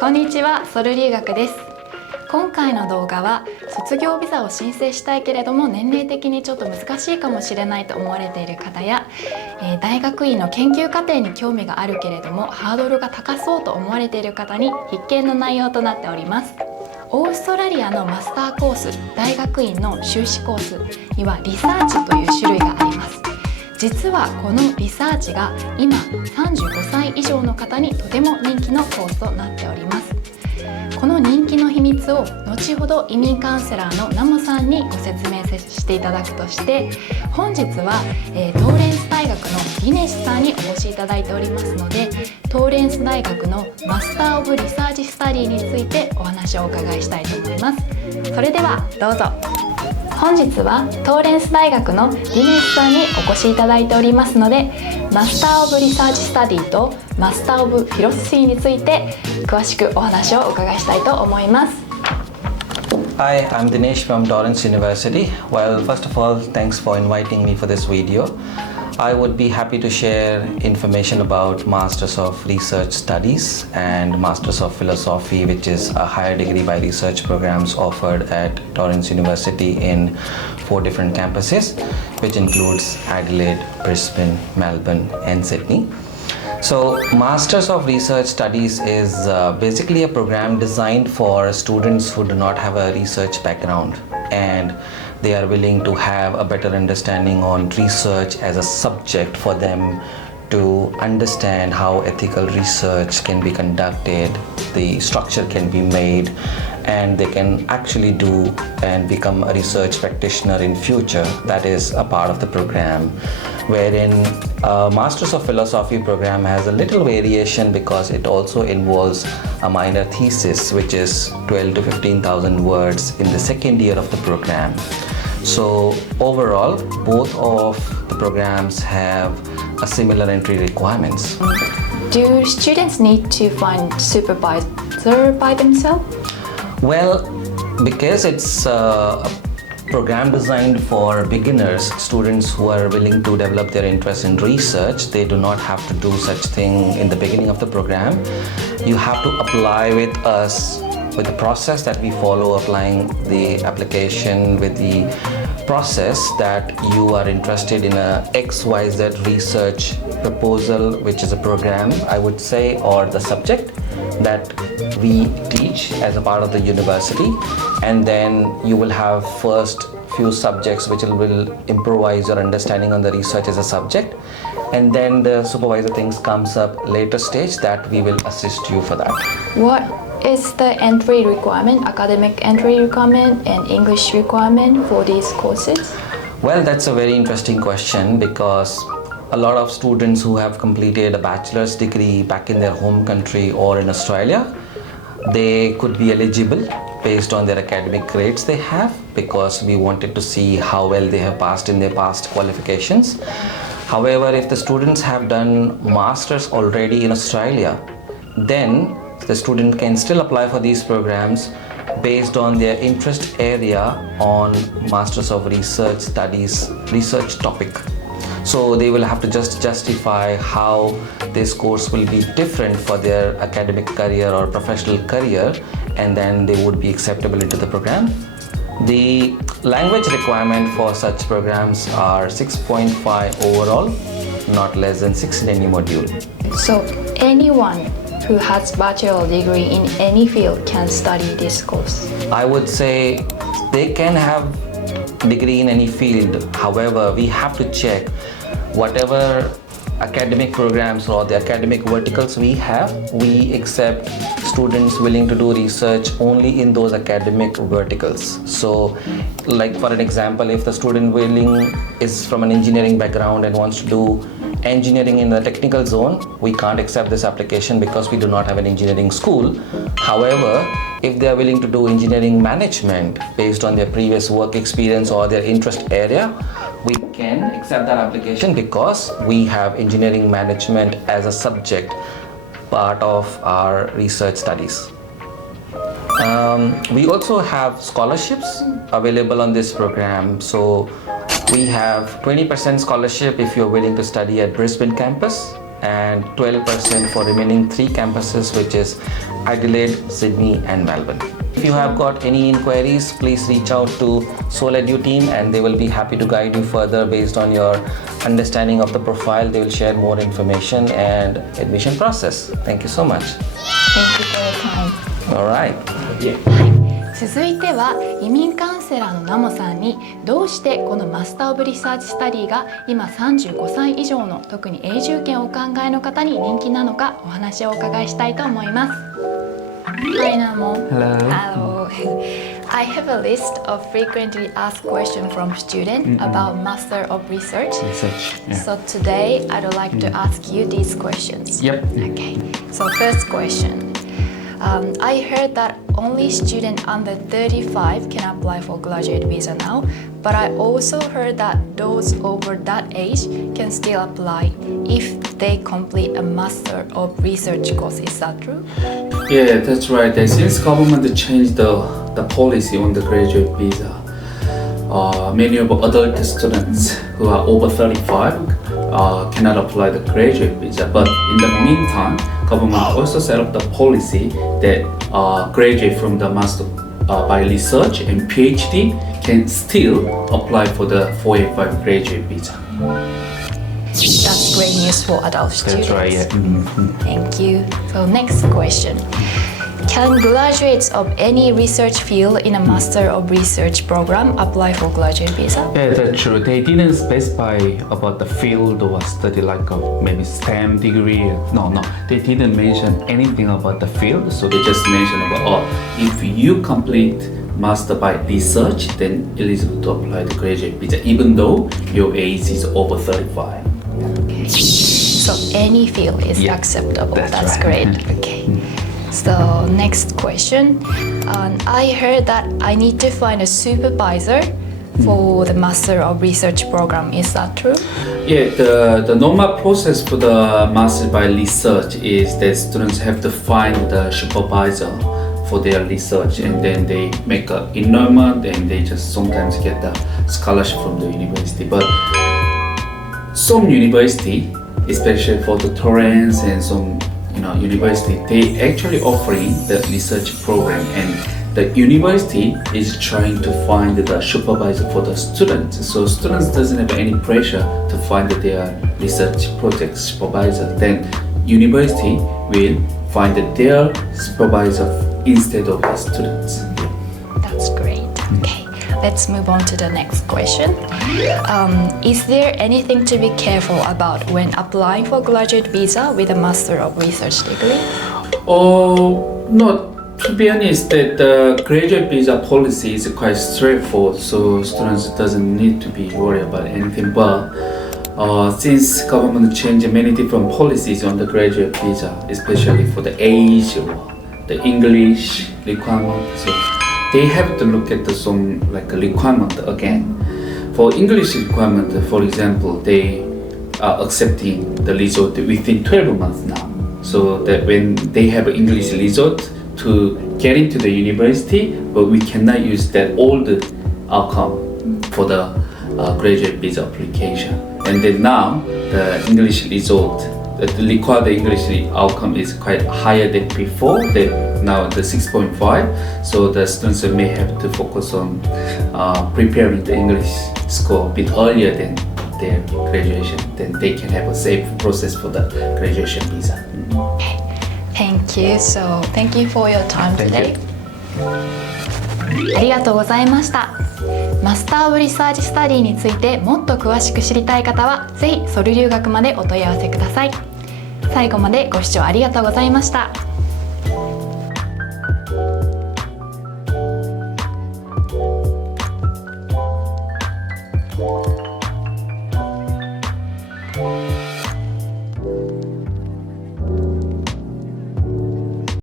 こんにちは、SOL留学です。今回の動画は卒業ビザを申請したいけれども年齢的にちょっと難しいかもしれないと思われている方や、大学院の研究課程に興味があるけれどもハードルが高そうと思われている方に必見の内容となっております。オーストラリアのマスターコース、大学院の修士コースにはリサーチという種類があります。実はこのリサーチが今35歳以上の方にとても人気のコースとなっております。この人気の秘密を後ほど移民カウンセラーのナモさんにご説明していただくとして、本日は、トーレンス大学のギネシさんにお越しいただいておりますので、トーレンス大学のマスター・オブ・リサーチ・スタディについてお話をお伺いしたいと思います。それではどうぞ。本日はトーレンス大学のギネシさんにお越しいただいておりますので、マスター・オブ・リサーチ・スタディとマスター・オブ・フィロソフィーについて詳しくお話をお伺いしたいと思います。Hi, I'm Dinesh from Torrens University. Well, first of all, thanks for inviting me for this video. I would be happy to share information about Masters of Research Studies and Masters of Philosophy, which is a higher degree by research programs offered at Torrens University in 4 different campuses, which includes Adelaide, Brisbane, Melbourne and Sydney. So Masters of Research Studies is basically a program designed for students who do not have a research background and they are willing to have a better understanding on research as a subject for them to understand how ethical research can be conducted, the structure can be made, and they can actually do and become a research practitioner in future. That is a part of the program, wherein Masters of Philosophy program has a little variation because it also involves a minor thesis, which is 12 to 15,000 words in the second year of the program. So overall, both of the programs have a similar entry requirements. Do students need to find supervisor by themselves? Well, because it's a program designed for beginners, students who are willing to develop their interest in research, they do not have to do such thing in the beginning of the program. You have to apply with us with the process that we follow, applying the application with the process that you are interested in a XYZ research proposal, which is a program, I would say, or the subject that we teach as a part of the university. And then you will have first few subjects which will improvise your understanding on the research as a subject, and then the supervisor things comes up later stage that we will assist you for that. What is the entry requirement, academic entry requirement and English requirement for these courses? Well, that's a very interesting question because a lot of students who have completed a bachelor's degree back in their home country or in Australia, they could be eligible based on their academic grades they have, because we wanted to see how well they have passed in their past qualifications. However, if the students have done masters already in Australia, then the student can still apply for these programs based on their interest area on Masters of Research Studies research topic. So they will have to just justify how this course will be different for their academic career or professional career, and then they would be acceptable into the program. The language requirement for such programs are 6.5 overall, not less than 6 in any module. So anyone who has bachelor degree in any field can study this course? I would say they can have degree in any field. However, we have to check whatever academic programs or the academic verticals we have, we accept students willing to do research only in those academic verticals. So like for an example, if the student willing is from an engineering background and wants to do engineering in the technical zone, we can't accept this application because we do not have an engineering school. However, if they are willing to do engineering management based on their previous work experience or their interest area, we can accept that application because we have engineering management as a subject part of our research studies. We also have scholarships available on this program. So we have 20% scholarship if you're willing to study at Brisbane campus, and 12% for remaining 3 campuses, which is Adelaide, Sydney and Melbourne. If you have got any inquiries, please reach out to SOL Edu team and they will be happy to guide you further based on your understanding of the profile. They will share more information and admission process. Thank you so much. Thank you for your time. All right. 続いては移民カウンセラーのナモさんにどうしてこのマスター・オブ・リサーチ・スタディが今35歳以上の特に永住権をお考えの方に人気なのかお話をお伺いしたいと思います。Hi Namo. Hello. I have a list of frequently asked questions from students about Master of Research. Yeah. So today I'd like to ask you these questions. Yep. Okay. So first question. I heard that only students under 35 can apply for graduate visa now, but I also heard that those over that age can still apply if they complete a Master of Research course. Is that true? Yeah, that's right. Since government changed the policy on the graduate visa, many of adult students who are over 35 cannot apply the graduate visa. But in the meantime, government also set up the policy that graduate from the master by research and PhD can still apply for the 485 graduate visa. That's great news for adult students. That's right. Yeah. Thank you. So next question. Can graduates of any research field in a Master of Research program apply for graduate visa? Yeah, that's true. They didn't specify about the field or study like maybe STEM degree. No, they didn't mention anything about the field. So they just mentioned about if you complete master by research, then eligible to apply the graduate visa, even though your age is over 35. Okay. So any field is acceptable. That's right. great. Okay. So next question. I heard that I need to find a supervisor for the Master of Research program. Is that true? Yeah, the normal process for the master by research is that students have to find the supervisor for their research, and then they make an enrollment and they just sometimes get the scholarship from the university. But some university, especially for the Torrens and some university, they actually offering the research program, and the university is trying to find the supervisor for the students. So students doesn't have any pressure to find their research project supervisor. Then university will find their supervisor instead of the students. That's great. Okay, let's move on to the next question. Is there anything to be careful about when applying for graduate visa with a Master of Research degree? No. To be honest, that the graduate visa policy is quite straightforward, so students doesn't need to be worried about anything. But since government changed many different policies on the graduate visa, especially for the age or the English requirement, so they have to look at some requirement again. For English requirement, for example, they are accepting the result within 12 months now. So that when they have an English result to get into the university, but we cannot use that old outcome for the graduate visa application. And then now the English result, the required English outcome is quite higher than before. Now the 6.5. So the students may have to focus on preparing the English score a bit earlier than their graduation. Then they can have a safe process for the graduation visa. Thank you. So thank you for your time today. ありがとうございました。マスター・オブ・リサーチ・スタディについてもっと詳しく知りたい方はぜひSOL留学までお問い合わせください。最後までご視聴ありがとうございました。